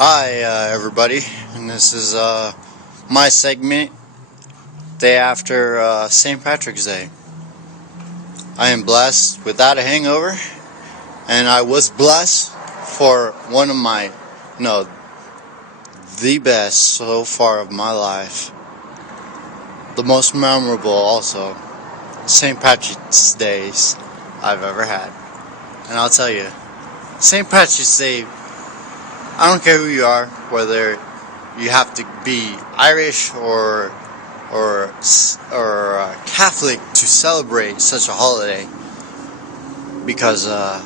Hi, everybody, and this is my segment, day after St. Patrick's Day. I am blessed without a hangover, and I was blessed for one of my, no, the best so far of my life, the most memorable also, St. Patrick's Days I've ever had. And I'll tell you, St. Patrick's Day, I don't care who you are, whether you have to be Irish or Catholic to celebrate such a holiday, because I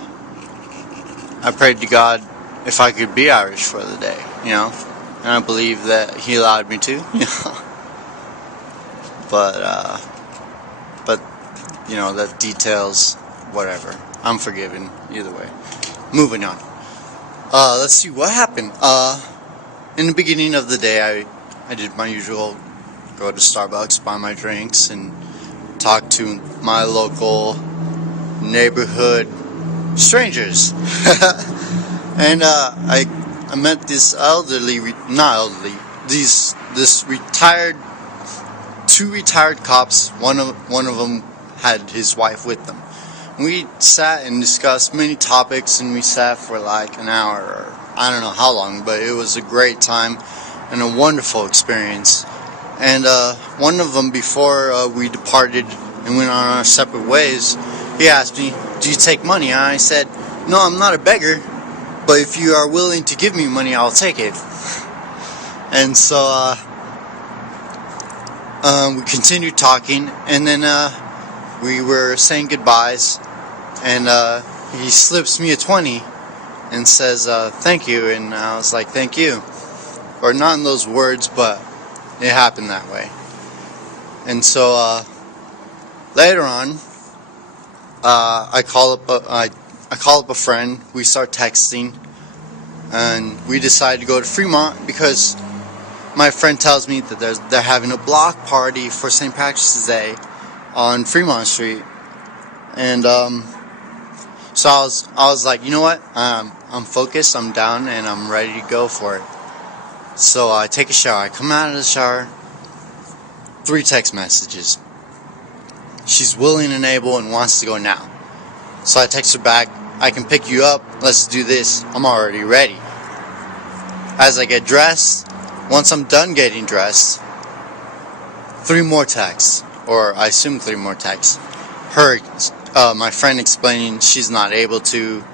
prayed to God if I could be Irish for the day, and I believe that He allowed me to, but that details, whatever. I'm forgiven either way. Moving on. Let's see what happened. In the beginning of the day, I did my usual, go to Starbucks, buy my drinks, and talk to my local neighborhood strangers. And I met this two retired cops. One of them had his wife with them. We sat and discussed many topics, and we sat for like an hour, or I don't know how long, but it was a great time and a wonderful experience. And one of them, before we departed and went on our separate ways, he asked me, "Do you take money?" And I said, "No, I'm not a beggar, but if you are willing to give me money, I'll take it." And so we continued talking, and then we were saying goodbyes, and he slips me a 20 and says, "Thank you," and I was like, "Thank you," or not in those words, but it happened that way. And so later on, I call up a friend. We start texting, and we decide to go to Fremont because my friend tells me that they're having a block party for St. Patrick's Day on Fremont Street. And so I was like, you know what? I'm focused, I'm down, and I'm ready to go for it. So I take a shower. I come out of the shower, 3 text messages. She's willing and able and wants to go now. So I text her back, "I can pick you up, let's do this, I'm already ready." As I get dressed, once I'm done getting dressed, 3 more texts, or I assume 3 more texts. My friend explaining she's not able to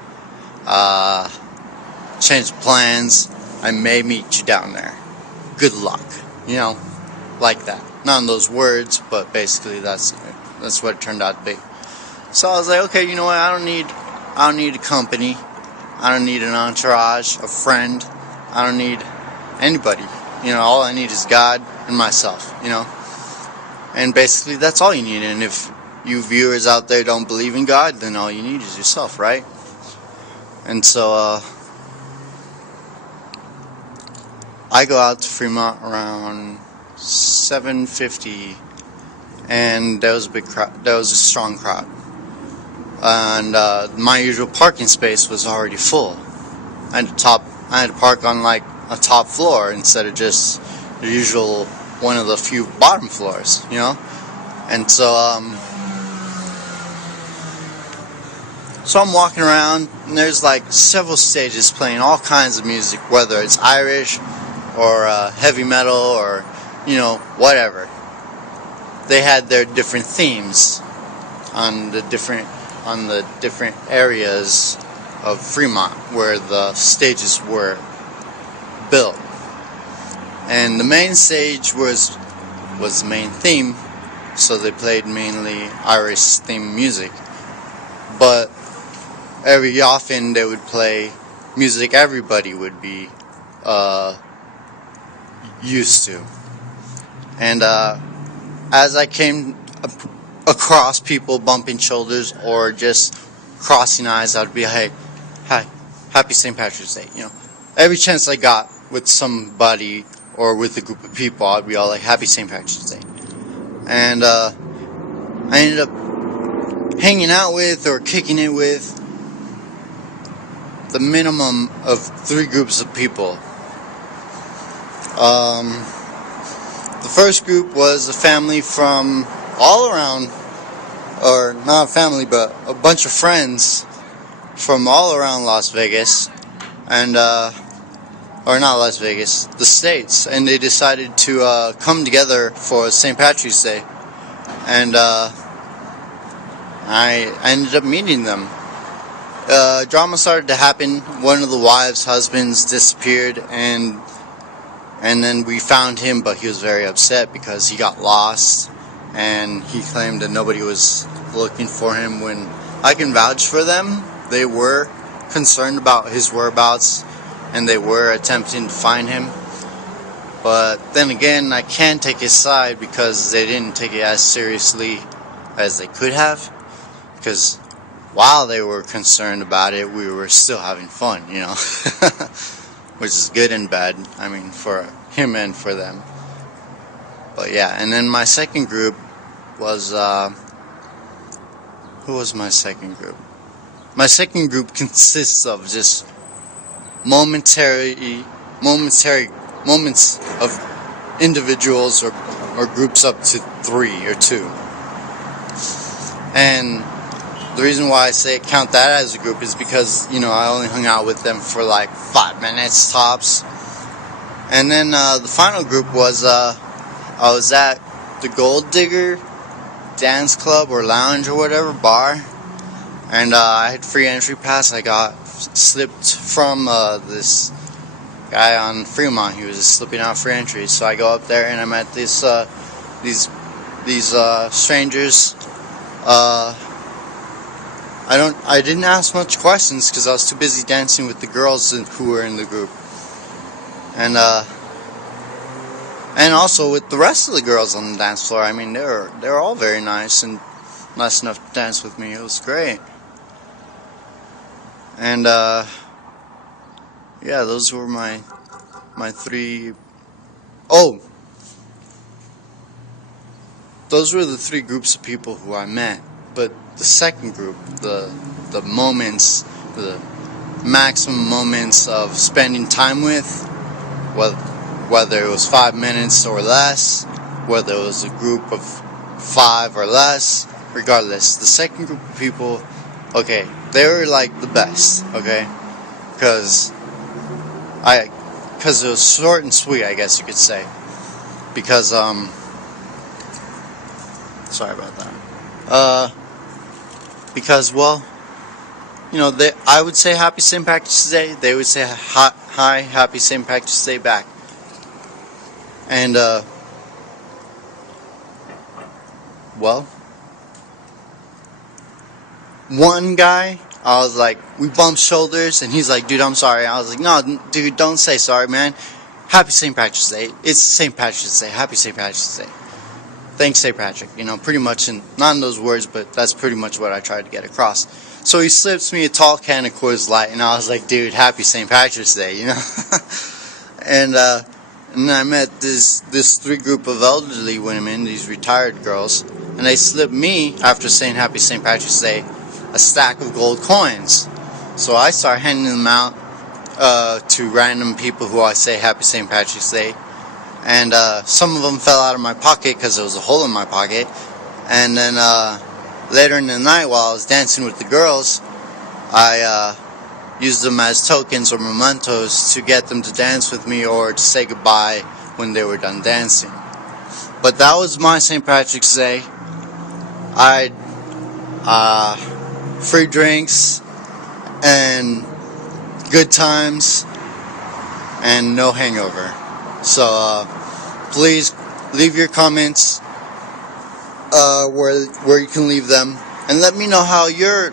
change plans. "I may meet you down there. Good luck." Like that. Not in those words, but basically that's what it turned out to be. So I was like, okay, you know what? I don't need a company. I don't need an entourage, a friend. I don't need anybody. All I need is God and myself. And basically that's all you need. And if you viewers out there don't believe in God, then all you need is yourself, right? And so I go out to Fremont around 7:50, and there was a big crowd. There was a strong crowd, and my usual parking space was already full. I had to park on like a top floor instead of just the usual one of the few bottom floors, And so I'm walking around, and there's like several stages playing all kinds of music, whether it's Irish or heavy metal or whatever. They had their different themes on the different areas of Fremont where the stages were built. And the main stage was the main theme, so they played mainly Irish themed music. But every often they would play music everybody would be used to. And as I came across people bumping shoulders or just crossing eyes, I'd be like, "Hi, happy St. Patrick's Day." Every chance I got with somebody or with a group of people, I'd be all like, "Happy St. Patrick's Day." And I ended up hanging out with or kicking it with the minimum of 3 groups of people The first group was a family from all around, or not a family, but a bunch of friends from all around Las Vegas, and or not Las Vegas, the States, and they decided to come together for St. Patrick's Day, and I ended up meeting them. Drama started to happen. One of the wives' husbands disappeared, and then we found him, but he was very upset because he got lost, and he claimed that nobody was looking for him, when I can vouch for them. They were concerned about his whereabouts, and they were attempting to find him. But then again, I can't take his side because they didn't take it as seriously as they could have, because while they were concerned about it, we were still having fun, you know. Which is good and bad, I mean, for him and for them. But yeah, and then my second group was, who was my second group? My second group consists of just moments of individuals or groups up to 3 or 2. And the reason why I say count that as a group is because, you know, I only hung out with them for like 5 minutes tops. And then the final group was, I was at the Gold Digger dance club or lounge or whatever, bar. And I had free entry pass. I got slipped from this guy on Fremont. He was just slipping out free entry. So I go up there and I met these strangers. I didn't ask much questions because I was too busy dancing with the girls who were in the group, and also with the rest of the girls on the dance floor. I mean, they were all very nice and nice enough to dance with me. It was great, and yeah, those were my 3. Oh, those were the 3 groups of people who I met. But the second group, the moments, the maximum moments of spending time with, whether it was 5 minutes or less, whether it was a group of 5 or less, regardless, the second group of people, okay, they were like the best, okay, because it was short and sweet, I guess you could say, because sorry about that. Because, well, you know, I would say Happy St. Patrick's Day. They would say hi, Happy St. Patrick's Day back. And, well, one guy, I was like, we bumped shoulders, and he's like, dude, I'm sorry. I was like, no, dude, don't say sorry, man. Happy St. Patrick's Day. It's St. Patrick's Day. Happy St. Patrick's Day. Thanks, St. Patrick, you know, pretty much, not in those words, but that's pretty much what I tried to get across. So he slips me a tall can of Coors Light, and I was like, dude, Happy St. Patrick's Day, you know. And then I met this 3 group of elderly women, these retired girls, and they slipped me, after saying Happy St. Patrick's Day, a stack of gold coins. So I start handing them out to random people who I say Happy St. Patrick's Day. And some of them fell out of my pocket because there was a hole in my pocket. And then later in the night, while I was dancing with the girls, I used them as tokens or mementos to get them to dance with me or to say goodbye when they were done dancing. But that was my St. Patrick's Day. Free drinks and good times and no hangover. So please leave your comments where you can leave them, and let me know how your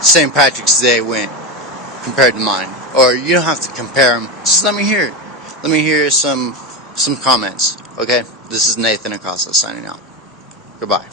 St. Patrick's Day went compared to mine. Or you don't have to compare them. Just let me hear it. Let me hear some comments. Okay? This is Nathan Acosta signing out. Goodbye.